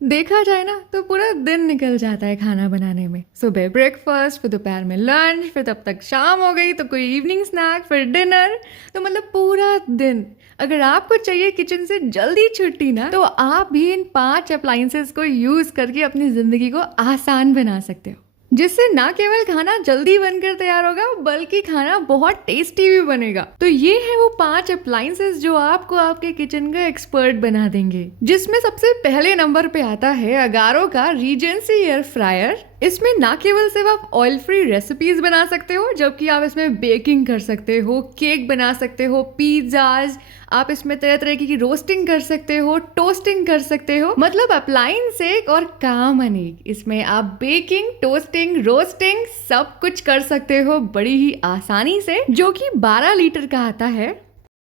देखा जाए ना तो पूरा दिन निकल जाता है खाना बनाने में। सुबह ब्रेकफास्ट, फिर दोपहर में लंच, फिर तब तक शाम हो गई तो कोई इवनिंग स्नैक, फिर डिनर। तो मतलब पूरा दिन। अगर आपको चाहिए किचन से जल्दी छुट्टी ना, तो आप भी इन 5 अप्लाइंसेस को यूज करके अपनी जिंदगी को आसान बना सकते हो, जिससे ना केवल खाना जल्दी बनकर तैयार होगा बल्कि खाना बहुत टेस्टी भी बनेगा। तो ये है वो 5 अप्लाइंसेस जो आपको आपके किचन का एक्सपर्ट बना देंगे, जिसमें सबसे पहले नंबर पे आता है अगारो का रीजेंसी एयर फ्रायर। इसमें ना केवल सिर्फ आप ऑयल फ्री रेसिपीज बना सकते हो, जबकि आप इसमें बेकिंग कर सकते हो, केक बना सकते हो, पिज्जाज, आप इसमें तरह तरह की रोस्टिंग कर सकते हो, टोस्टिंग कर सकते हो। मतलब अप्लायंस एक और काम अनेक। इसमें आप बेकिंग, टोस्टिंग, रोस्टिंग सब कुछ कर सकते हो बड़ी ही आसानी से, जो कि 12 लीटर का आता है।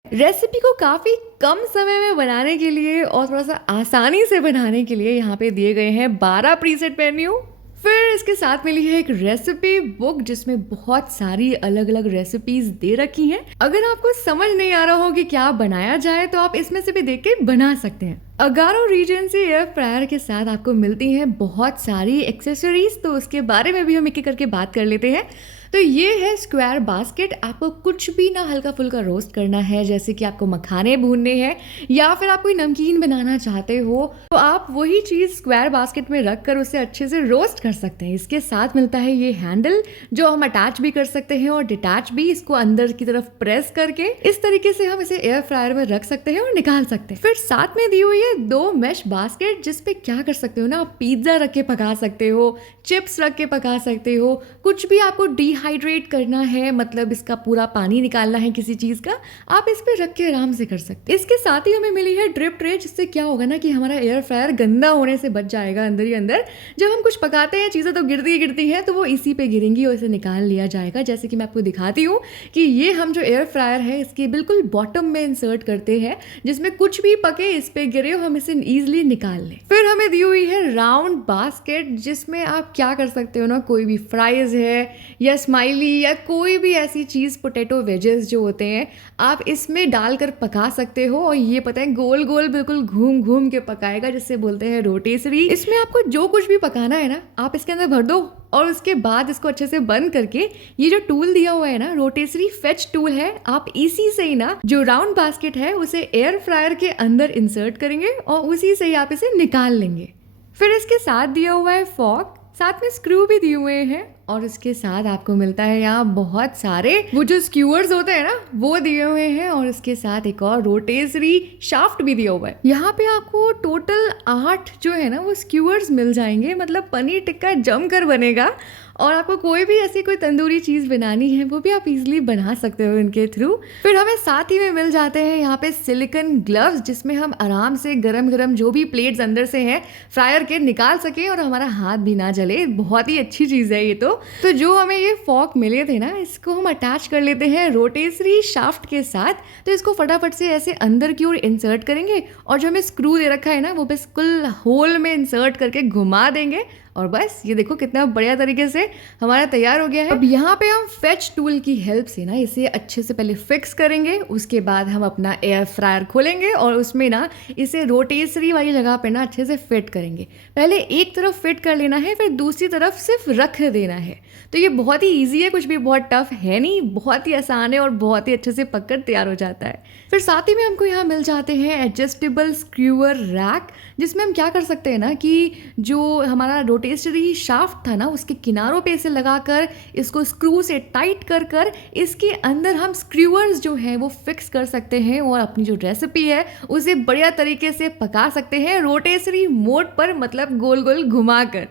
रेसिपी को काफी कम समय में बनाने के लिए और थोड़ा सा आसानी से बनाने के लिए यहाँ पे दिए गए हैं 12 प्रीसेट मेन्यू। फिर इसके साथ मिली है एक रेसिपी बुक, जिसमें बहुत सारी अलग अलग रेसिपीज दे रखी हैं। अगर आपको समझ नहीं आ रहा हो कि क्या बनाया जाए तो आप इसमें से भी देख के बना सकते हैं। अगारो रीजेंसी एयर फ्रायर के साथ आपको मिलती हैं बहुत सारी एक्सेसरीज, तो उसके बारे में भी हम एक एक करके बात कर लेते हैं। तो ये है स्क्वायर बास्केट। आपको कुछ भी ना हल्का फुल्का रोस्ट करना है, जैसे कि आपको मखाने भूनने हैं या फिर आप कोई नमकीन बनाना चाहते हो, तो आप वही चीज़ स्क्वायर बास्केट में रख कर उसे अच्छे से रोस्ट कर सकते हैं। इसके साथ मिलता है ये हैंडल, जो हम अटैच भी कर सकते हैं और डिटैच भी। इसको अंदर की तरफ प्रेस करके इस तरीके से हम इसे एयर फ्रायर में रख सकते हैं और निकाल सकते हैं। फिर साथ में दी हुई है 2 मेश बास्केट, जिसपे क्या कर सकते हो ना, आप पिज्जा रख के पका सकते हो, चिप्स रख के पका सकते हो, कुछ भी आपको डिहाइड्रेट करना है, मतलब इसका पूरा पानी निकालना है किसी चीज़ का, आप इस पे रख के आराम से कर सकते हैं। इसके साथ ही हमें मिली है ड्रिप ट्रे, जिससे क्या होगा ना कि हमारा एयर फ्रायर गंदा होने से बच जाएगा अंदर ही अंदर। जब हम कुछ पकाते हैं चीज़ें तो गिरती ही गिरती हैं, तो वो इसी पे गिरेंगी और इसे निकाल लिया जाएगा। जैसे कि मैं आपको दिखाती हूँ कि ये हम जो एयर फ्रायर है इसके बिल्कुल बॉटम में इंसर्ट करते हैं, जिसमें कुछ भी पके इस पे गिरे हो हम इसे ईजिली निकाल लें। फिर हमें दी हुई है राउंड बास्केट, जिसमें आप क्या कर सकते हो ना, कोई भी फ्राइज है या स्माइली या कोई भी ऐसी चीज़, पोटैटो वेजेस जो होते हैं, आप इसमें डालकर पका सकते हो। और ये पता है गोल गोल बिल्कुल घूम घूम के पकाएगा, जिससे बोलते हैं रोटेसरी। इसमें आपको जो कुछ भी पकाना है ना, आप इसके अंदर भर दो और उसके बाद इसको अच्छे से बंद करके, ये जो टूल दिया हुआ है ना, रोटेसरी फेच टूल है, आप इसी से ही ना जो राउंड बास्केट है उसे एयर फ्रायर के अंदर इंसर्ट करेंगे और उसी से ही आप इसे निकाल लेंगे। फिर इसके साथ दिया हुआ है फॉर्क, साथ में स्क्रू भी दिए हुए हैं, और इसके साथ आपको मिलता है यहाँ बहुत सारे वो जो स्क्यूअर्स होते हैं ना, वो दिए हुए हैं, और इसके साथ एक और रोटेसरी शाफ्ट भी दिया हुआ है। यहाँ पे आपको टोटल 8 जो है ना वो स्क्यूअर्स मिल जाएंगे, मतलब पनीर टिक्का जमकर बनेगा। और आपको कोई भी ऐसी कोई तंदूरी चीज़ बनानी है वो भी आप इजीली बना सकते हो इनके थ्रू। फिर हमें साथ ही में मिल जाते हैं यहाँ पे सिलिकन ग्लव्स, जिसमें हम आराम से गरम गरम जो भी प्लेट्स अंदर से हैं फ्रायर के निकाल सकें और हमारा हाथ भी ना जले। बहुत ही अच्छी चीज़ है ये। तो जो हमें ये फॉर्क मिले थे ना, इसको हम अटैच कर लेते हैं रोटेसरी शाफ्ट के साथ। तो इसको फटाफट से ऐसे अंदर की ओर इंसर्ट करेंगे और जो हमें स्क्रू दे रखा है ना वो बिल्कुल होल में इंसर्ट करके घुमा देंगे, और बस ये देखो कितना बढ़िया तरीके से हमारा तैयार हो गया है। अब यहाँ पे हम फेच टूल की हेल्प से ना इसे अच्छे से पहले फिक्स करेंगे, उसके बाद हम अपना एयर फ्रायर खोलेंगे और उसमें ना इसे रोटेसरी वाली जगह पे ना अच्छे से फिट करेंगे। पहले एक तरफ फिट कर लेना है, फिर दूसरी तरफ सिर्फ रख देना है। तो ये बहुत ही ईजी है, कुछ भी बहुत टफ है नहीं, बहुत ही आसान है और बहुत ही अच्छे से पककर तैयार हो जाता है। फिर साथ ही में हमको यहाँ मिल जाते हैं एडजस्टेबल स्क्रूअर रैक, जिसमें हम क्या कर सकते हैं ना कि जो हमारा रोटेसरी शाफ्ट था ना उसके किनारों पे इसे लगाकर इसको स्क्रू से टाइट कर कर इसके अंदर हम स्क्रूअर्स जो हैं वो फिक्स कर सकते हैं और अपनी जो रेसिपी है उसे बढ़िया तरीके से पका सकते हैं रोटेसरी मोड पर, मतलब गोल गोल घुमाकर।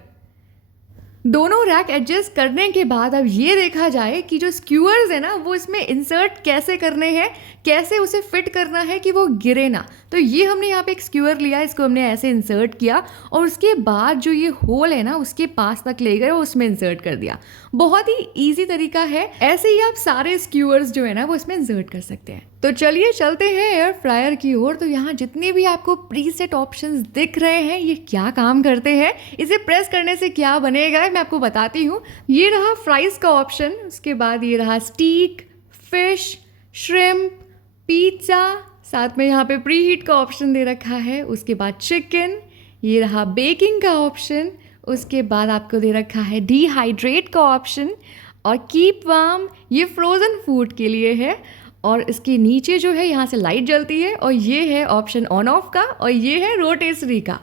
दोनों रैक एडजस्ट करने के बाद अब ये देखा जाए कि जो स्क्यूअर्स है ना वो इसमें इंसर्ट कैसे करने हैं, कैसे उसे फिट करना है कि वो गिरे ना। तो ये हमने यहाँ पे एक स्क्यूअर लिया, इसको हमने ऐसे इंसर्ट किया और उसके बाद जो ये होल है ना उसके पास तक ले गए और उसमें इंसर्ट कर दिया। बहुत ही ईजी तरीका है, ऐसे ही आप सारे स्क्यूअर्स जो है ना वो इसमें इंसर्ट कर सकते हैं। तो चलिए चलते हैं एयर फ्रायर की ओर। तो यहाँ जितने भी आपको प्रीसेट ऑप्शंस दिख रहे हैं ये क्या काम करते हैं, इसे प्रेस करने से क्या बनेगा मैं आपको बताती हूँ। ये रहा फ्राइज का ऑप्शन, उसके बाद ये रहा स्टीक, फिश, श्रिम्प, पिज्ज़ा, साथ में यहाँ पे प्री हीट का ऑप्शन दे रखा है, उसके बाद चिकन, ये रहा बेकिंग का ऑप्शन, उसके बाद आपको दे रखा है डिहाइड्रेट का ऑप्शन, और कीप वार्म ये फ्रोज़न फूड के लिए है, और इसके नीचे जो है यहाँ से लाइट जलती है, और ये है ऑप्शन ऑन ऑफ का, और ये है रोटेसरी का।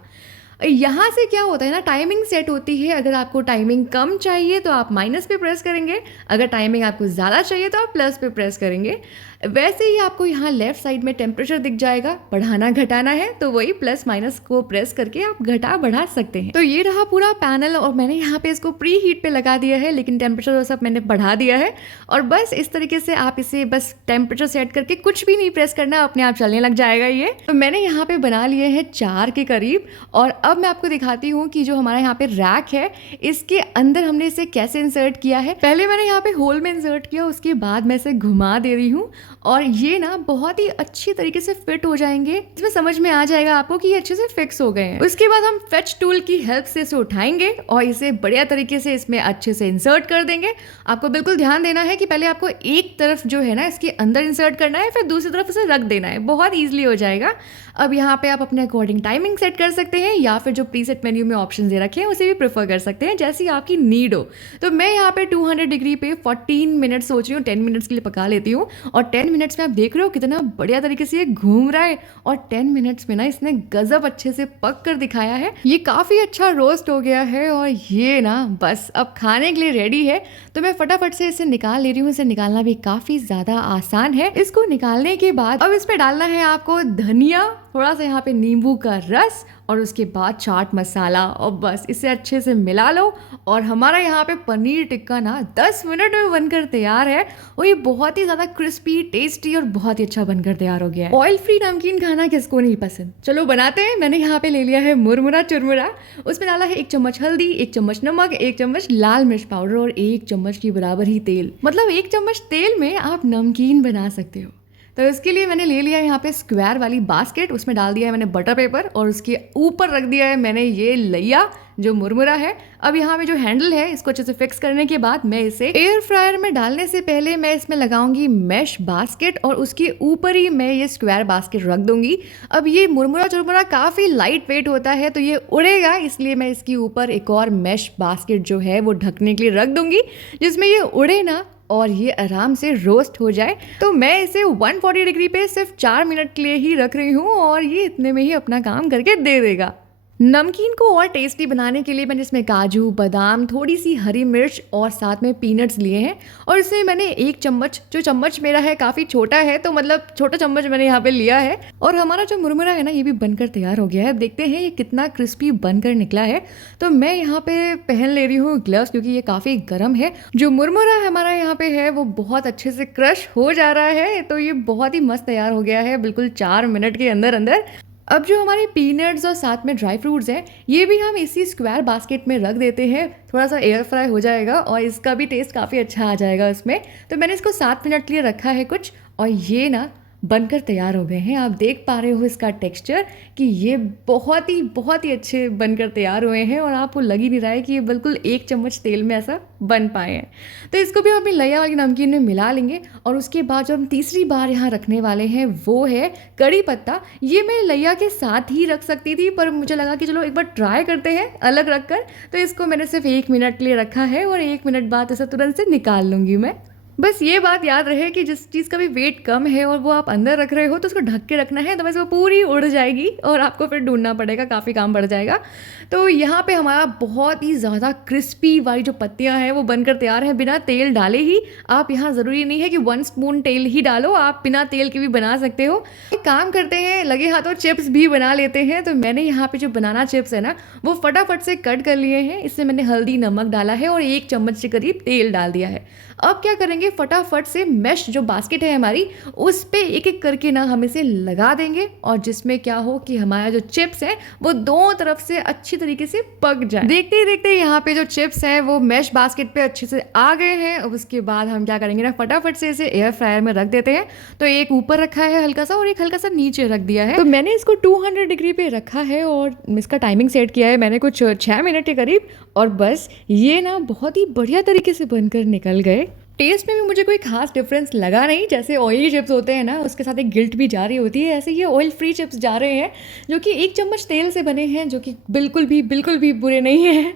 यहाँ से क्या होता है ना, टाइमिंग सेट होती है। अगर आपको टाइमिंग कम चाहिए तो आप माइनस पे प्रेस करेंगे, अगर टाइमिंग आपको ज़्यादा चाहिए तो आप प्लस पे प्रेस करेंगे। वैसे ही आपको यहाँ लेफ्ट साइड में टेम्परेचर दिख जाएगा, बढ़ाना घटाना है तो वही प्लस माइनस को प्रेस करके आप घटा बढ़ा सकते हैं। तो ये रहा पूरा पैनल, और मैंने यहाँ पे इसको प्री हीट पे लगा दिया है, लेकिन टेम्परेचर वो सब मैंने बढ़ा दिया है। और बस इस तरीके से आप इसे बस टेम्परेचर सेट करके कुछ भी नहीं प्रेस करना, अपने आप चलने लग जाएगा ये। तो मैंने यहाँ पे बना लिए हैं 4 के करीब, और अब मैं आपको दिखाती हूँ कि जो हमारा यहाँ पे रैक है इसके अंदर हमने इसे कैसे इंसर्ट किया है। पहले मैंने यहाँ पे होल में इंसर्ट किया, उसके बाद मैं इसे घुमा दे रही हूँ, और ये ना बहुत ही अच्छी तरीके से फिट हो जाएंगे। इसमें समझ में आ जाएगा आपको कि ये अच्छे से फिक्स हो गए हैं। उसके बाद हम फेच टूल की हेल्प से इसे उठाएंगे और इसे बढ़िया तरीके से इसमें अच्छे से इंसर्ट कर देंगे। आपको बिल्कुल ध्यान देना है कि पहले आपको एक तरफ जो है ना इसके अंदर इंसर्ट करना है, फिर दूसरी तरफ इसे रख देना है, बहुत ईजिली हो जाएगा। अब यहाँ पे आप अपने अकॉर्डिंग टाइमिंग सेट कर सकते हैं, या फिर जो प्रीसेट मेन्यू में ऑप्शन दे रखे हैं उसे भी प्रेफर कर सकते हैं, जैसी आपकी नीड हो। तो मैं यहाँ पे 200 डिग्री पे 14 मिनट सोच रही हूँ, 10 मिनट्स के लिए पका लेती हूँ। और 10 मिनट्स में आप देख रहे हो कितना बढ़िया तरीके से ये घूम रहा है, और 10 मिनट्स में ना इसने गजब अच्छे से पक कर दिखाया है। ये काफ़ी अच्छा रोस्ट हो गया है, और ये ना बस अब खाने के लिए रेडी है। तो मैं फटाफट से इसे निकाल ले रही हूँ। इसे निकालना भी काफ़ी ज़्यादा आसान है। इसको निकालने के बाद अब इस पे डालना है आपको धनिया, थोड़ा सा यहाँ पे नींबू का रस, और उसके बाद चाट मसाला, और बस इसे अच्छे से मिला लो। और हमारा यहाँ पे पनीर टिक्का ना 10 मिनट में बनकर तैयार है, और ये बहुत ही ज़्यादा क्रिस्पी, टेस्टी और बहुत ही अच्छा बनकर तैयार हो गया है। ऑयल फ्री नमकीन खाना किसको नहीं पसंद, चलो बनाते हैं। मैंने यहाँ पे ले लिया है मुरमुरा चुरमुरा, उसमें डाला है 1 चम्मच हल्दी, 1 चम्मच नमक, 1 चम्मच लाल मिर्च पाउडर, और 1 चम्मच की बराबर ही तेल। मतलब 1 चम्मच तेल में आप नमकीन बना सकते हो। तो इसके लिए मैंने ले लिया यहाँ पे स्क्वायर वाली बास्केट, उसमें डाल दिया है मैंने बटर पेपर, और उसके ऊपर रख दिया है मैंने ये लैया जो मुरमुरा है। अब यहाँ पे जो हैंडल है इसको अच्छे से फिक्स करने के बाद मैं इसे एयर फ्रायर में डालने से पहले मैं इसमें लगाऊंगी मैश बास्केट, और उसके ऊपर ही मैं ये स्क्वायर बास्केट रख दूंगी। अब ये मुरमुरा चुरमुरा काफ़ी लाइट वेट होता है तो ये उड़ेगा, इसलिए मैं इसके ऊपर एक और मैश बास्केट जो है वो ढकने के लिए रख दूंगी, जिसमें ये उड़े ना और ये आराम से रोस्ट हो जाए। तो मैं इसे 140 डिग्री पे सिर्फ 4 मिनट के लिए ही रख रही हूँ, और ये इतने में ही अपना काम करके दे देगा। नमकीन को और टेस्टी बनाने के लिए मैंने इसमें काजू, बादाम, थोड़ी सी हरी मिर्च और साथ में पीनट्स लिए हैं, और इसमें मैंने 1 चम्मच, जो चम्मच मेरा है काफ़ी छोटा है तो मतलब छोटा चम्मच मैंने यहाँ पे लिया है। और हमारा जो मुरमुरा है ना ये भी बनकर तैयार हो गया है। अब देखते हैं ये कितना क्रिस्पी बनकर निकला है। तो मैं यहाँ पे पहन ले रही हूँ ग्लव्स, क्योंकि ये काफ़ी गर्म है। जो मुरमुरा हमारा यहाँ पे है वो बहुत अच्छे से क्रश हो जा रहा है, तो ये बहुत ही मस्त तैयार हो गया है बिल्कुल 4 मिनट के अंदर अंदर। अब जो हमारे पीनट्स और साथ में ड्राई फ्रूट्स हैं ये भी हम इसी स्क्वायर बास्केट में रख देते हैं, थोड़ा सा एयर फ्राई हो जाएगा और इसका भी टेस्ट काफ़ी अच्छा आ जाएगा इसमें। तो मैंने इसको 7 मिनट के लिए रखा है कुछ, और ये ना बनकर तैयार हो गए हैं। आप देख पा रहे हो इसका टेक्सचर कि ये बहुत ही अच्छे बनकर तैयार हुए हैं, और आपको लग ही नहीं रहा है कि ये बिल्कुल 1 चम्मच तेल में ऐसा बन पाए हैं। तो इसको भी हम अपनी लैया वाली नमकीन में मिला लेंगे। और उसके बाद जो हम तीसरी बार यहाँ रखने वाले हैं वो है कड़ी पत्ता। ये मैं लैया के साथ ही रख सकती थी, पर मुझे लगा कि चलो एक बार ट्राई करते हैं अलग रख कर। तो इसको मैंने सिर्फ 1 मिनट के लिए रखा है, और 1 मिनट बाद इसे तुरंत से निकाल लूँगी मैं। बस ये बात याद रहे कि जिस चीज़ का भी वेट कम है और वो आप अंदर रख रहे हो तो उसको ढक के रखना है, तो वैसे वो पूरी उड़ जाएगी और आपको फिर ढूंढना पड़ेगा, काफ़ी काम बढ़ जाएगा। तो यहाँ पे हमारा बहुत ही ज़्यादा क्रिस्पी वाली जो पत्तियाँ हैं वो बनकर तैयार हैं बिना तेल डाले ही। आप यहाँ ज़रूरी नहीं है कि 1 स्पून तेल ही डालो, आप बिना तेल के भी बना सकते हो। एक काम करते हैं, लगे हाथों चिप्स भी बना लेते हैं। तो मैंने यहाँ पे जो बनाना चिप्स है ना वो फटाफट से कट कर लिए हैं। इसमें मैंने हल्दी, नमक डाला है और 1 चम्मच के करीब तेल डाल दिया है। अब क्या करेंगे, फटाफट से मैश जो बास्केट है हमारी उस पे एक एक करके ना हम इसे लगा देंगे, और जिसमें क्या हो कि हमारा जो चिप्स है वो दोनों तरफ से अच्छी तरीके से पक जाए। देखते ही देखते यहाँ पे जो चिप्स हैं वो मैश बास्केट पे अच्छे से आ गए हैं। अब उसके बाद हम क्या करेंगे ना, फटाफट से इसे एयर फ्रायर में रख देते हैं। तो एक ऊपर रखा है हल्का सा और एक हल्का सा नीचे रख दिया है। तो मैंने इसको 200 डिग्री पे रखा है और इसका टाइमिंग सेट किया है मैंने कुछ 6 मिनट के करीब, और बस ये ना बहुत ही बढ़िया तरीके से बनकर निकल गए। टेस्ट में भी मुझे कोई खास डिफरेंस लगा नहीं। जैसे ऑयली चिप्स होते हैं ना, उसके साथ एक गिल्ट भी जा रही होती है, ऐसे ये ऑयल फ्री चिप्स जा रहे हैं जो कि 1 चम्मच तेल से बने हैं, जो कि बिल्कुल भी बुरे नहीं हैं।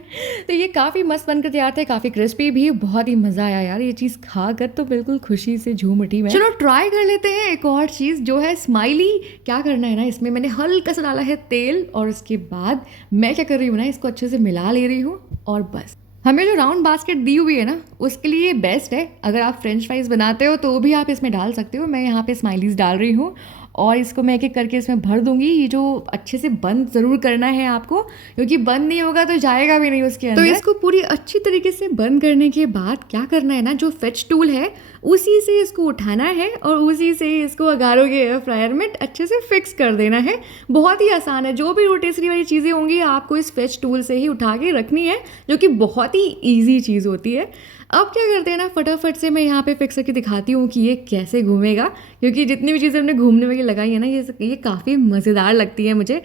तो ये काफ़ी मस्त बनकर तैयार थे, काफ़ी क्रिस्पी भी, बहुत ही मज़ा आया यार ये चीज़ खाकर, तो बिल्कुल खुशी से झूम उठी मैं। चलो ट्राई कर लेते हैं एक और चीज़ जो है स्माइली। क्या करना है ना, इसमें मैंने हल्का सा डाला है तेल और उसके बाद मैं क्या कर रही हूँ ना, इसको अच्छे से मिला ले रही हूँ और बस। हमें जो राउंड बास्केट दी हुई है ना, उसके लिए बेस्ट है। अगर आप फ्रेंच फ्राइज़ बनाते हो तो भी आप इसमें डाल सकते हो। मैं यहाँ पे स्माइलीज़ डाल रही हूँ और इसको मैं एक एक करके इसमें भर दूंगी। ये जो अच्छे से बंद ज़रूर करना है आपको, क्योंकि बंद नहीं होगा तो जाएगा भी नहीं उसके अंदर। तो इसको पूरी अच्छी तरीके से बंद करने के बाद क्या करना है ना, जो फेच टूल है उसी से इसको उठाना है और उसी से इसको अगारों के एयर फ्रायर में अच्छे से फिक्स कर देना है। बहुत ही आसान है। जो भी रोटेसरी वाली चीज़ें होंगी आपको इस फेच टूल से ही उठा के रखनी है, जो कि बहुत ही ईजी चीज़ होती है। अब क्या करते हैं ना, फटाफट से मैं यहाँ पे फिक्स करके दिखाती हूँ कि ये कैसे घूमेगा, क्योंकि जितनी भी चीज़ें हमने घूमने वाली लगाई है ना, ये काफ़ी मज़ेदार लगती है मुझे।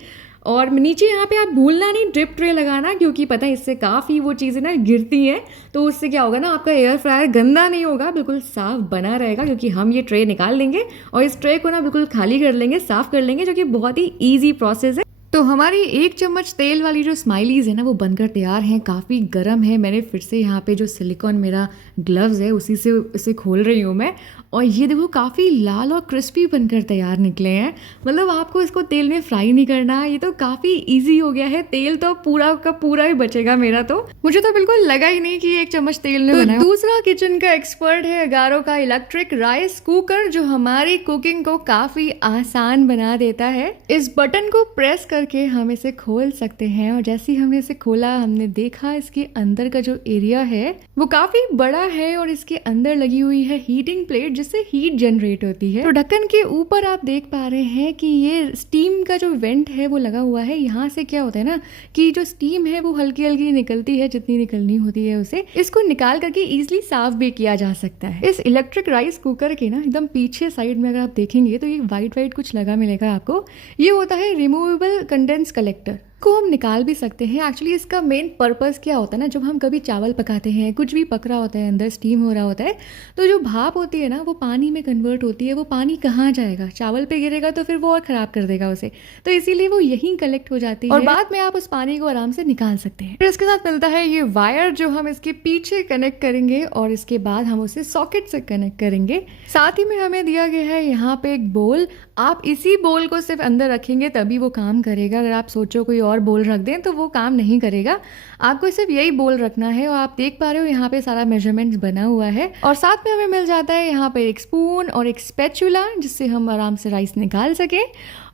और नीचे यहाँ पे आप भूलना नहीं ड्रिप ट्रे लगाना, क्योंकि पता है इससे काफ़ी वो चीज़ें ना गिरती हैं, तो उससे क्या होगा ना, आपका एयर फ्रायर गंदा नहीं होगा, बिल्कुल साफ़ बना रहेगा। क्योंकि हम ये ट्रे निकाल लेंगे और इस ट्रे को ना बिल्कुल खाली कर लेंगे, साफ़ कर लेंगे, जो कि बहुत ही ईजी प्रोसेस है। तो हमारी 1 चम्मच तेल वाली जो स्माइलीज़ है ना, वो बनकर तैयार हैं। काफ़ी गर्म है। मैंने फिर से यहाँ पे जो सिलिकॉन मेरा ग्लव्स है उसी से इसे खोल रही हूँ मैं, और ये देखो काफ़ी लाल और क्रिस्पी बनकर तैयार निकले हैं। मतलब आपको इसको तेल में फ्राई नहीं करना, ये तो काफ़ी इजी हो गया है। तेल तो पूरा का पूरा ही बचेगा मेरा, तो मुझे तो बिल्कुल लगा ही नहीं कि 1 चम्मच तेल ने बनाया। दूसरा किचन का एक्सपर्ट है अगारो का इलेक्ट्रिक राइस कुकर, जो हमारी कुकिंग को काफ़ी आसान बना देता है। इस बटन को प्रेस करके हम इसे खोल सकते हैं, और जैसे ही हमने इसे खोला हमने देखा इसके अंदर का जो एरिया है वो काफ़ी बड़ा है, और इसके अंदर लगी हुई है हीटिंग प्लेट, जिससे हीट जनरेट होती है। तो ढक्कन के ऊपर आप देख पा रहे हैं कि ये स्टीम का जो वेंट है वो लगा हुआ है। यहाँ से क्या होता है ना कि जो स्टीम है वो हल्की हल्की निकलती है, जितनी निकलनी होती है उसे इसको निकाल करके इजिली साफ भी किया जा सकता है। इस इलेक्ट्रिक राइस कुकर के ना एकदम पीछे साइड में अगर आप देखेंगे तो ये वाइट कुछ लगा मिलेगा आपको। ये होता है रिमूवेबल कंडेंस कलेक्टर, को हम निकाल भी सकते हैं। एक्चुअली इसका मेन पर्पस क्या होता है ना, जब हम कभी चावल पकाते हैं, कुछ भी पक रहा होता है, अंदर स्टीम हो रहा होता है, तो जो भाप होती है ना वो पानी में कन्वर्ट होती है। वो पानी कहाँ जाएगा, चावल पे गिरेगा तो फिर वो और ख़राब कर देगा उसे, तो इसीलिए वो यहीं कलेक्ट हो जाती है और बाद में आप उस पानी को आराम से निकाल सकते हैं। फिर इसके साथ मिलता है ये वायर, जो हम इसके पीछे कनेक्ट करेंगे और इसके बाद हम उसे सॉकेट से कनेक्ट करेंगे। साथ ही में हमें दिया गया है यहाँ पे एक बोल। आप इसी बोल को सिर्फ अंदर रखेंगे तभी वो काम करेगा। अगर आप सोचो कोई और बोल रख दें तो वो काम नहीं करेगा। आपको सिर्फ यही बोल रखना है। और आप देख पा रहे हो यहाँ पे सारा मेजरमेंट्स बना हुआ है, और साथ में हमें मिल जाता है यहाँ पे एक स्पून और एक स्पैचुला, जिससे हम आराम से राइस निकाल सकें।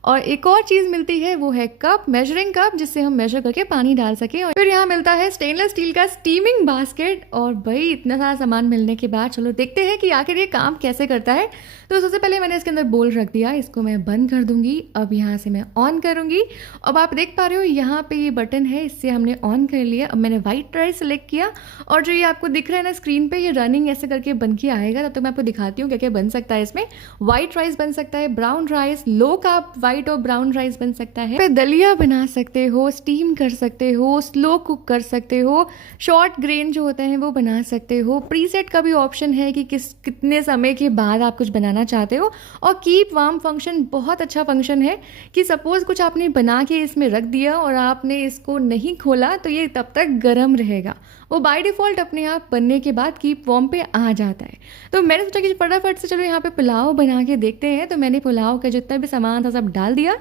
और एक और चीज़ मिलती है वो है कप, मेजरिंग कप, जिससे हम मेजर करके पानी डाल सकें। और फिर यहाँ मिलता है स्टेनलेस स्टील का स्टीमिंग बास्केट। और भाई इतना सारा सामान मिलने के बाद चलो देखते हैं कि आखिर ये काम कैसे करता है। तो सबसे पहले मैंने इसके अंदर बोल रख दिया, इसको मैं बंद कर दूंगी। अब यहाँ से मैं ऑन करूंगी। अब आप देख पा रहे हो यहाँ पे ये बटन है, इससे हमने ऑन कर लिया। अब मैंने वाइट राइस सेलेक्ट किया, और जो ये आपको दिख रहा है ना स्क्रीन पे, ये रनिंग ऐसे करके बन के आएगा। तब तक मैं आपको दिखाती हूँ क्या क्या बन सकता है इसमें। व्हाइट राइस बन सकता है, brown rice, low carb white और ब्राउन राइस बन सकता है। पे दलिया बना सकते हो, स्टीम कर सकते हो, स्लो कुक कर सकते हो, शॉर्ट ग्रेन जो होते हैं वो बना सकते हो। प्रीसेट का भी ऑप्शन है कि कितने समय के बाद आप कुछ बनाना चाहते हो। और कीप वार्म फंक्शन बहुत अच्छा फंक्शन है कि सपोज कुछ आपने बना के इसमें रख दिया और आपने इसको नहीं खोला तो ये तब तक गर्म रहेगा। वो बाय डिफ़ॉल्ट अपने आप बनने के बाद कीप वार्म पे आ जाता है। तो मैंने सोचा कि फटाफट से चलो यहाँ पे पुलाव बना के देखते हैं। तो मैंने पुलाव का जितना भी सामान था सब डाल दिया,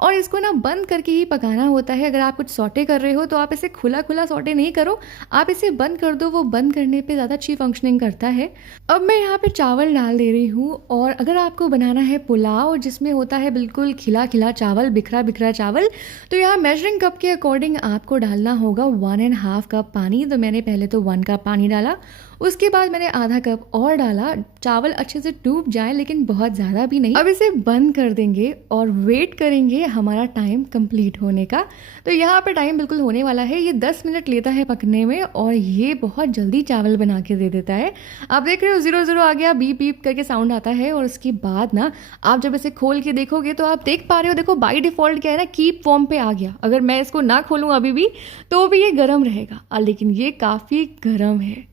और इसको ना बंद करके ही पकाना होता है। अगर आप कुछ सॉटे कर रहे हो तो आप इसे खुला खुला सॉटे नहीं करो, आप इसे बंद कर दो। वो बंद करने पे ज़्यादा अच्छी फंक्शनिंग करता है। अब मैं यहाँ पे चावल डाल दे रही हूँ। और अगर आपको बनाना है पुलाव जिसमें होता है बिल्कुल खिला खिला चावल, बिखरा बिखरा चावल, तो यहाँ मेजरिंग कप के अकॉर्डिंग आपको डालना होगा 1.5 कप पानी। तो मैंने पहले तो 1 कप पानी डाला, उसके बाद मैंने आधा कप और डाला। चावल अच्छे से डूब जाए, लेकिन बहुत ज़्यादा भी नहीं। अब इसे बंद कर देंगे और वेट करेंगे हमारा टाइम कंप्लीट होने का। तो यहाँ पे टाइम बिल्कुल होने वाला है। ये 10 मिनट लेता है पकने में, और ये बहुत जल्दी चावल बना के दे देता है। आप देख रहे हो 0-0 आ गया, बीप बीप करके साउंड आता है। और उसके बाद ना आप जब इसे खोल के देखोगे तो आप देख पा रहे हो, देखो बाई डिफ़ॉल्ट क्या है ना, कीप वार्म पे आ गया। अगर मैं इसको ना खोलूँ अभी भी तो भी ये गर्म रहेगा, लेकिन ये काफ़ी गर्म है।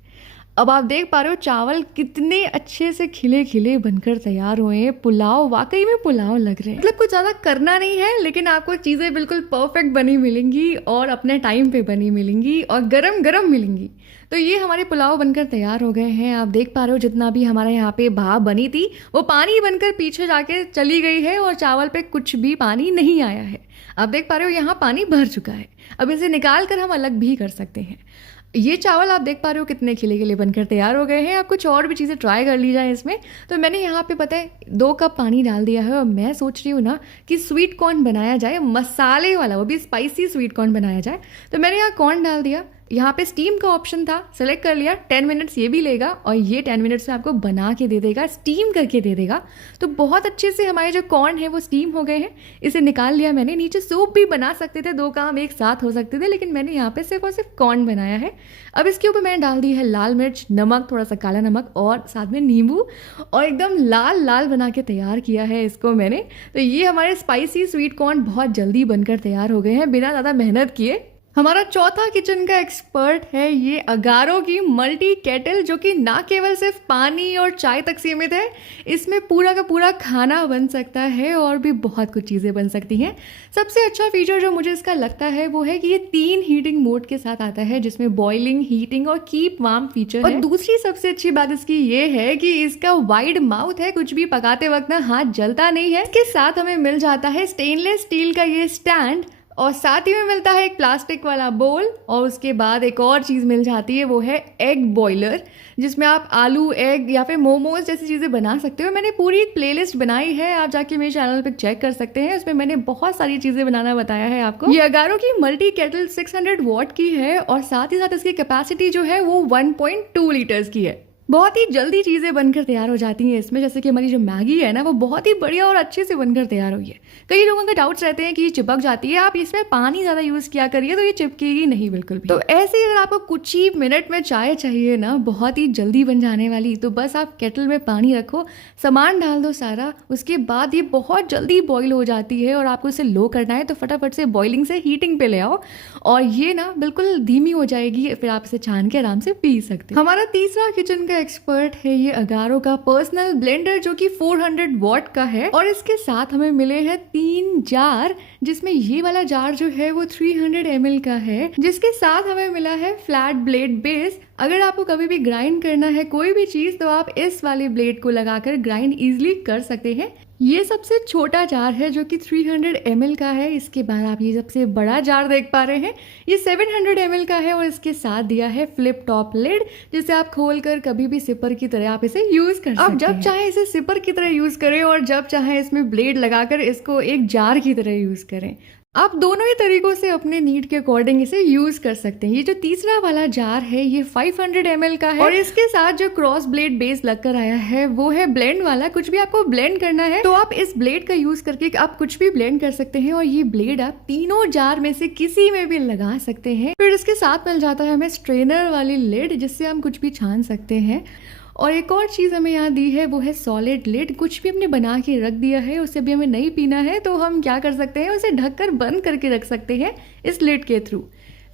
अब आप देख पा रहे हो चावल कितने अच्छे से खिले खिले बनकर तैयार हुए हैं। पुलाव वाकई में पुलाव लग रहे हैं। मतलब कुछ ज़्यादा करना नहीं है, लेकिन आपको चीज़ें बिल्कुल परफेक्ट बनी मिलेंगी और अपने टाइम पे बनी मिलेंगी और गरम गरम मिलेंगी। तो ये हमारे पुलाव बनकर तैयार हो गए हैं। आप देख पा रहे हो जितना भी हमारे यहाँ पे भाप बनी थी वो पानी बनकर पीछे जाके चली गई है और चावल पे कुछ भी पानी नहीं आया है। आप देख पा रहे हो यहाँ पानी भर चुका है। अब इसे निकाल कर हम अलग भी कर सकते हैं। ये चावल आप देख पा रहे हो कितने खिले खिले बनकर तैयार हो गए हैं। आप कुछ और भी चीज़ें ट्राई कर ली जाए इसमें। तो मैंने यहाँ पे पता है 2 कप पानी डाल दिया है और मैं सोच रही हूँ ना कि स्वीट कॉर्न बनाया जाए, मसाले वाला, वो भी स्पाइसी स्वीट कॉर्न बनाया जाए। तो मैंने यहाँ कॉर्न डाल दिया। यहाँ पे स्टीम का ऑप्शन था, सेलेक्ट कर लिया। 10 मिनट्स ये भी लेगा और ये 10 मिनट्स में आपको बना के दे देगा, स्टीम करके दे देगा। तो बहुत अच्छे से हमारे जो कॉर्न है वो स्टीम हो गए हैं। इसे निकाल लिया मैंने। नीचे सूप भी बना सकते थे, 2 काम एक साथ हो सकते थे, लेकिन मैंने यहाँ पे सिर्फ और सिर्फ कॉर्न बनाया है। अब इसके ऊपर मैंने डाल दी है लाल मिर्च, नमक, थोड़ा सा काला नमक और साथ में नींबू, और एकदम लाल लाल बना के तैयार किया है इसको मैंने। तो ये हमारे स्पाइसी स्वीट कॉर्न बहुत जल्दी बनकर तैयार हो गए हैं बिना ज़्यादा मेहनत किए। हमारा चौथा किचन का एक्सपर्ट है ये अगारो की मल्टी केटल, जो कि ना केवल सिर्फ पानी और चाय तक सीमित है, इसमें पूरा का पूरा खाना बन सकता है और भी बहुत कुछ चीज़ें बन सकती हैं। सबसे अच्छा फीचर जो मुझे इसका लगता है वो है कि ये 3 हीटिंग मोड के साथ आता है, जिसमें बॉइलिंग, हीटिंग और कीप वार्म फीचर है। और दूसरी सबसे अच्छी बात इसकी ये है कि इसका वाइड माउथ है, कुछ भी पकाते वक्त ना हाथ जलता नहीं है। इसके साथ हमें मिल जाता है स्टेनलेस स्टील का ये स्टैंड, और साथ ही में मिलता है एक प्लास्टिक वाला बोल, और उसके बाद एक और चीज़ मिल जाती है वो है एग बॉयलर, जिसमें आप आलू, एग या फिर मोमोज जैसी चीज़ें बना सकते हो। मैंने पूरी एक प्लेलिस्ट बनाई है, आप जाके मेरे चैनल पे चेक कर सकते हैं। उसमें मैंने बहुत सारी चीज़ें बनाना बताया है आपको। ये अगारो की मल्टी केटल 600 वॉट की है और साथ ही साथ इसकी कैपेसिटी जो है वो 1.2 लीटर्स की है। बहुत ही जल्दी चीज़ें बनकर तैयार हो जाती हैं इसमें। जैसे कि हमारी जो मैगी है ना वो बहुत ही बढ़िया और अच्छे से बनकर तैयार हुई है। कई लोगों के डाउट्स रहते हैं कि ये चिपक जाती है, आप इसमें पानी ज़्यादा यूज़ किया करिए तो ये चिपकेगी नहीं बिल्कुल भी। तो ऐसे ही अगर आपको कुछ ही मिनट में चाय चाहिए ना, बहुत ही जल्दी बन जाने वाली, तो बस आप केटल में पानी रखो, सामान डाल दो सारा, उसके बाद ये बहुत जल्दी बॉईल हो जाती है। और आपको इसे लो करना है तो फटाफट से बॉइलिंग से हीटिंग पे ले आओ और ये ना बिल्कुल धीमी हो जाएगी, फिर आप इसे छान के आराम से पी सकते हैं। हमारा तीसरा किचन एक्सपर्ट है ये अगारो का पर्सनल ब्लेंडर, जो कि 400 वॉट का है। और इसके साथ हमें मिले हैं 3 जार, जिसमें ये वाला जार जो है वो 300 ml का है, जिसके साथ हमें मिला है फ्लैट ब्लेड बेस। अगर आपको कभी भी ग्राइंड करना है कोई भी चीज तो आप इस वाले ब्लेड को लगाकर ग्राइंड इजीली कर सकते हैं। ये सबसे छोटा जार है जो कि 300 ml का है। इसके बाद आप ये सबसे बड़ा जार देख पा रहे हैं, ये 700 ml का है और इसके साथ दिया है फ्लिप टॉप लिड, जिसे आप खोलकर कभी भी सिपर की तरह आप इसे यूज कर सकते हैं। आप जब चाहे इसे सिपर की तरह यूज करें और जब चाहे इसमें ब्लेड लगाकर इसको एक जार की तरह यूज करें। आप दोनों ही तरीकों से अपने नीड के अकॉर्डिंग इसे यूज कर सकते हैं। ये जो तीसरा वाला जार है ये 500 ml का है और इसके साथ जो क्रॉस ब्लेड बेस लगकर आया है वो है ब्लेंड वाला। कुछ भी आपको ब्लेंड करना है तो आप इस ब्लेड का यूज करके आप कुछ भी ब्लेंड कर सकते हैं और ये ब्लेड आप तीनों जार में से किसी में भी लगा सकते हैं। फिर इसके साथ मिल जाता है हमें स्ट्रेनर वाली लिड, जिससे हम कुछ भी छान सकते हैं। और एक और चीज़ हमें यहाँ दी है वो है सॉलिड लिड। कुछ भी हमने बना के रख दिया है, उसे भी हमें नहीं पीना है तो हम क्या कर सकते हैं, उसे ढककर बंद करके रख सकते हैं इस लिड के थ्रू।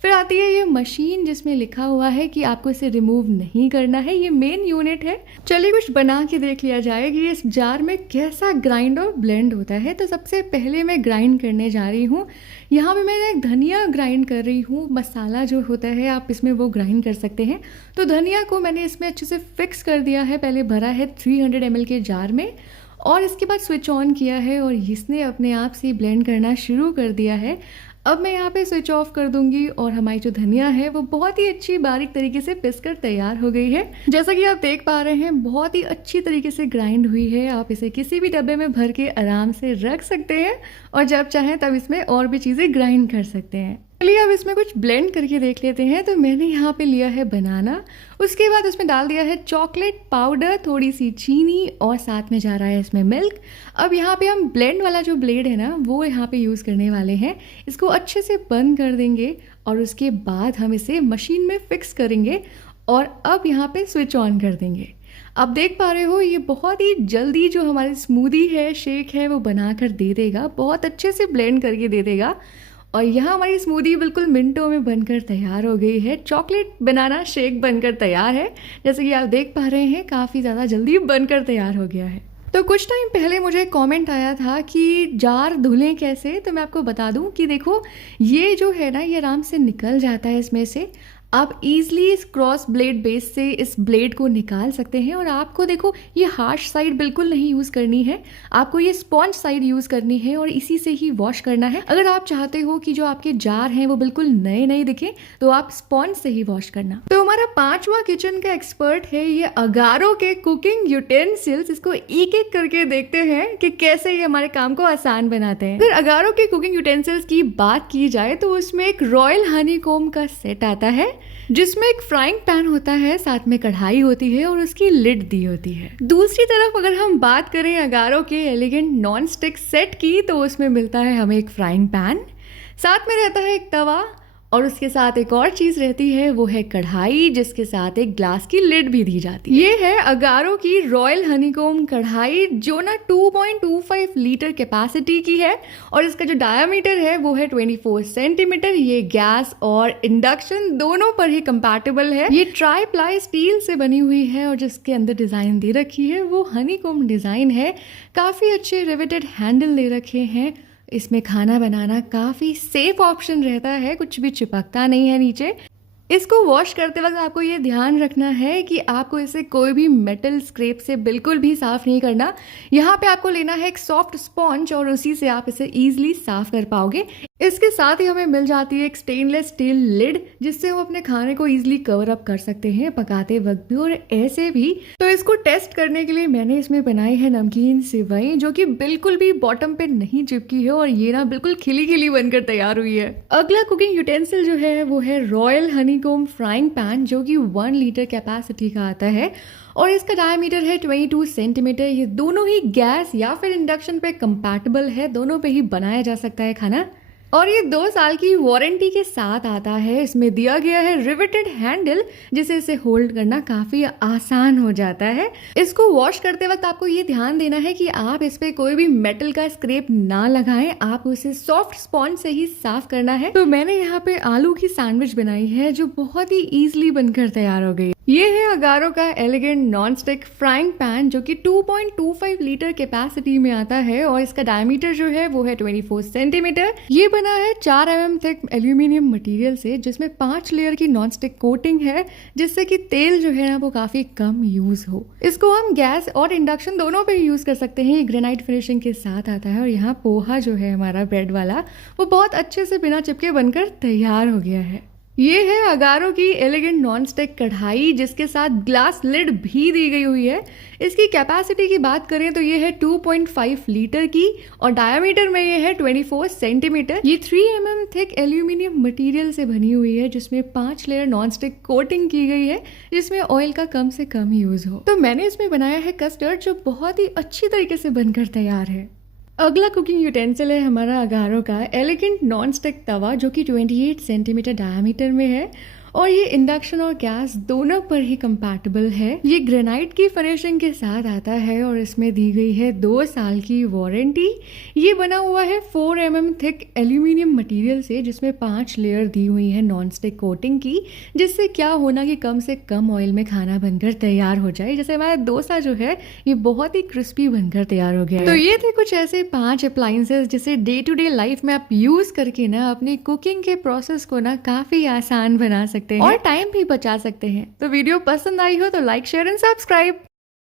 फिर आती है ये मशीन, जिसमें लिखा हुआ है कि आपको इसे रिमूव नहीं करना है, ये मेन यूनिट है। चलिए कुछ बना के देख लिया जाए कि इस जार में कैसा ग्राइंड और ब्लेंड होता है। तो सबसे पहले मैं ग्राइंड करने जा रही हूँ। यहाँ पे मैं धनिया ग्राइंड कर रही हूँ। मसाला जो होता है आप इसमें वो ग्राइंड कर सकते हैं। तो धनिया को मैंने इसमें अच्छे से फिक्स कर दिया है। पहले भरा है 300 ml के जार में और इसके बाद स्विच ऑन किया है और इसने अपने आप से ब्लेंड करना शुरू कर दिया है। अब मैं यहाँ पे स्विच ऑफ कर दूंगी और हमारी जो धनिया है वो बहुत ही अच्छी बारीक तरीके से पिसकर तैयार हो गई है। जैसा कि आप देख पा रहे हैं बहुत ही अच्छी तरीके से ग्राइंड हुई है। आप इसे किसी भी डब्बे में भर के आराम से रख सकते हैं और जब चाहें तब इसमें और भी चीज़ें ग्राइंड कर सकते हैं। चलिए अब इसमें कुछ ब्लेंड करके देख लेते हैं। तो मैंने यहाँ पे लिया है बनाना, उसके बाद उसमें डाल दिया है चॉकलेट पाउडर, थोड़ी सी चीनी और साथ में जा रहा है इसमें मिल्क। अब यहाँ पे हम ब्लेंड वाला जो ब्लेड है ना वो यहाँ पे यूज़ करने वाले हैं। इसको अच्छे से बंद कर देंगे और उसके बाद हम इसे मशीन में फिक्स करेंगे और अब यहाँ पे स्विच ऑन कर देंगे। आप देख पा रहे हो ये बहुत ही जल्दी जो हमारी स्मूदी है, शेक है, वो बना कर दे देगा, बहुत अच्छे से ब्लेंड करके दे देगा। और यहाँ हमारी स्मूदी बिल्कुल मिनटों में बनकर तैयार हो गई है। चॉकलेट बनाना शेक बनकर तैयार है। जैसे कि आप देख पा रहे हैं काफ़ी ज़्यादा जल्दी बनकर तैयार हो गया है। तो कुछ टाइम पहले मुझे कमेंट आया था कि जार धुलें कैसे, तो मैं आपको बता दूं कि देखो ये जो है ना ये आराम से निकल जाता है इसमें से। आप इजीली इस क्रॉस ब्लेड बेस से इस ब्लेड को निकाल सकते हैं। और आपको देखो ये हार्श साइड बिल्कुल नहीं यूज़ करनी है, आपको ये स्पॉन्ज साइड यूज़ करनी है और इसी से ही वॉश करना है। अगर आप चाहते हो कि जो आपके जार हैं वो बिल्कुल नए नए दिखे तो आप स्पॉन्ज से ही वॉश करना। तो हमारा 5वां किचन का एक्सपर्ट है ये अगारो के कुकिंग यूटेंसिल्स। इसको एक एक करके देखते हैं कि कैसे ये हमारे काम को आसान बनाते हैं। अगर अगारो के कुकिंग यूटेंसिल्स की बात की जाए तो उसमें एक रॉयल हनीकॉम्ब का सेट आता है जिसमें एक फ्राइंग पैन होता है, साथ में कढ़ाई होती है और उसकी लिड दी होती है। दूसरी तरफ अगर हम बात करें अगारो के एलिगेंट नॉन स्टिक सेट की तो उसमें मिलता है हमें एक फ्राइंग पैन, साथ में रहता है एक तवा और उसके साथ एक और चीज़ रहती है वो है कढ़ाई, जिसके साथ एक ग्लास की लिड भी दी जाती है। ये है अगारो की रॉयल हनीकॉम्ब कढ़ाई जो ना 2.25 लीटर कैपेसिटी की है और इसका जो डायामीटर है वो है 24 सेंटीमीटर। ये गैस और इंडक्शन दोनों पर ही कंपैटिबल है। ये ट्राई प्लाई स्टील से बनी हुई है और जिसके अंदर डिज़ाइन दे रखी है वो हनीकॉम्ब डिज़ाइन है। काफ़ी अच्छे रिवेटेड हैंडल दे रखे हैं। इसमें खाना बनाना काफ़ी सेफ ऑप्शन रहता है, कुछ भी चिपकता नहीं है नीचे। इसको वॉश करते वक्त आपको ये ध्यान रखना है कि आपको इसे कोई भी मेटल स्क्रैप से बिल्कुल भी साफ़ नहीं करना। यहाँ पे आपको लेना है एक सॉफ्ट स्पॉन्ज और उसी से आप इसे ईजिली साफ़ कर पाओगे। इसके साथ ही हमें मिल जाती है एक स्टेनलेस स्टील लिड जिससे हम अपने खाने को ईजिली कवर अप कर सकते हैं पकाते वक्त भी और ऐसे भी। तो इसको टेस्ट करने के लिए मैंने इसमें बनाई है नमकीन सेवई जो कि बिल्कुल भी बॉटम पे नहीं चिपकी है और ये ना बिल्कुल खिली खिली बनकर तैयार हुई है। अगला कुकिंग यूटेंसिल जो है वो है रॉयल हनीकॉम्ब फ्राइंग पैन जो कि 1 लीटर कैपेसिटी का आता है और इसका डायमीटर है 22 सेंटीमीटर। ये दोनों ही गैस या फिर इंडक्शन पे कंपैटिबल है, दोनों पे ही बनाया जा सकता है खाना और ये 2 साल की वारंटी के साथ आता है। इसमें दिया गया है रिवेटेड हैंडल जिसे इसे होल्ड करना काफ़ी आसान हो जाता है। इसको वॉश करते वक्त आपको ये ध्यान देना है कि आप इस पे कोई भी मेटल का स्क्रैप ना लगाएं, आप उसे सॉफ्ट स्पॉन्ज से ही साफ करना है। तो मैंने यहाँ पे आलू की सैंडविच बनाई है जो बहुत ही ईजिली बनकर तैयार हो गई। ये है अगारो का elegant non stick frying pan जो कि 2.25 लीटर कैपेसिटी में आता है और इसका डायमीटर जो है वो है 24 सेंटीमीटर। ये बना है 4 mm थिक एल्यूमिनियम मटेरियल से जिसमें 5 लेयर की नॉन स्टिक कोटिंग है जिससे कि तेल जो है ना वो काफ़ी कम यूज़ हो। इसको हम गैस और इंडक्शन दोनों पे यूज़ कर सकते हैं। ये ग्रेनाइट फिनिशिंग के साथ आता है और यहाँ पोहा जो है हमारा ब्रेड वाला वो बहुत अच्छे से बिना चिपके बनकर तैयार हो गया है। ये है अगारो की एलिगेंट नॉन स्टिक कढ़ाई जिसके साथ ग्लास लिड भी दी गई हुई है। इसकी कैपेसिटी की बात करें तो ये है 2.5 लीटर की और डायमीटर में ये है 24 सेंटीमीटर। ये 3 mm थिक एल्यूमिनियम मटेरियल से बनी हुई है जिसमें 5 लेयर नॉन स्टिक कोटिंग की गई है जिसमें ऑयल का कम से कम यूज हो। तो मैंने इसमें बनाया है कस्टर्ड जो बहुत ही अच्छी तरीके से बनकर तैयार है। अगला कुकिंग यूटेंसिल है हमारा अगारो का एलिगेंट नॉन स्टिक तवा जो कि 28 सेंटीमीटर डायमीटर में है और ये इंडक्शन और गैस दोनों पर ही कंपैटिबल है। ये ग्रेनाइट की फिनिशिंग के साथ आता है और इसमें दी गई है 2 साल की वारंटी। ये बना हुआ है 4 mm थिक एल्यूमिनियम मटेरियल से जिसमें 5 लेयर दी हुई है नॉन स्टिक कोटिंग की जिससे क्या होना कि कम से कम ऑयल में खाना बनकर तैयार हो जाए। जैसे हमारा डोसा जो है ये बहुत ही क्रिस्पी बनकर तैयार हो गया है। तो ये थे कुछ ऐसे 5 अप्लाइंसेस जिसे डे टू डे लाइफ में आप यूज करके ना अपनी कुकिंग के प्रोसेस को ना काफी आसान बना सकते हैं और टाइम भी बचा सकते हैं। तो वीडियो पसंद आई हो तो लाइक शेयर एंड सब्सक्राइब।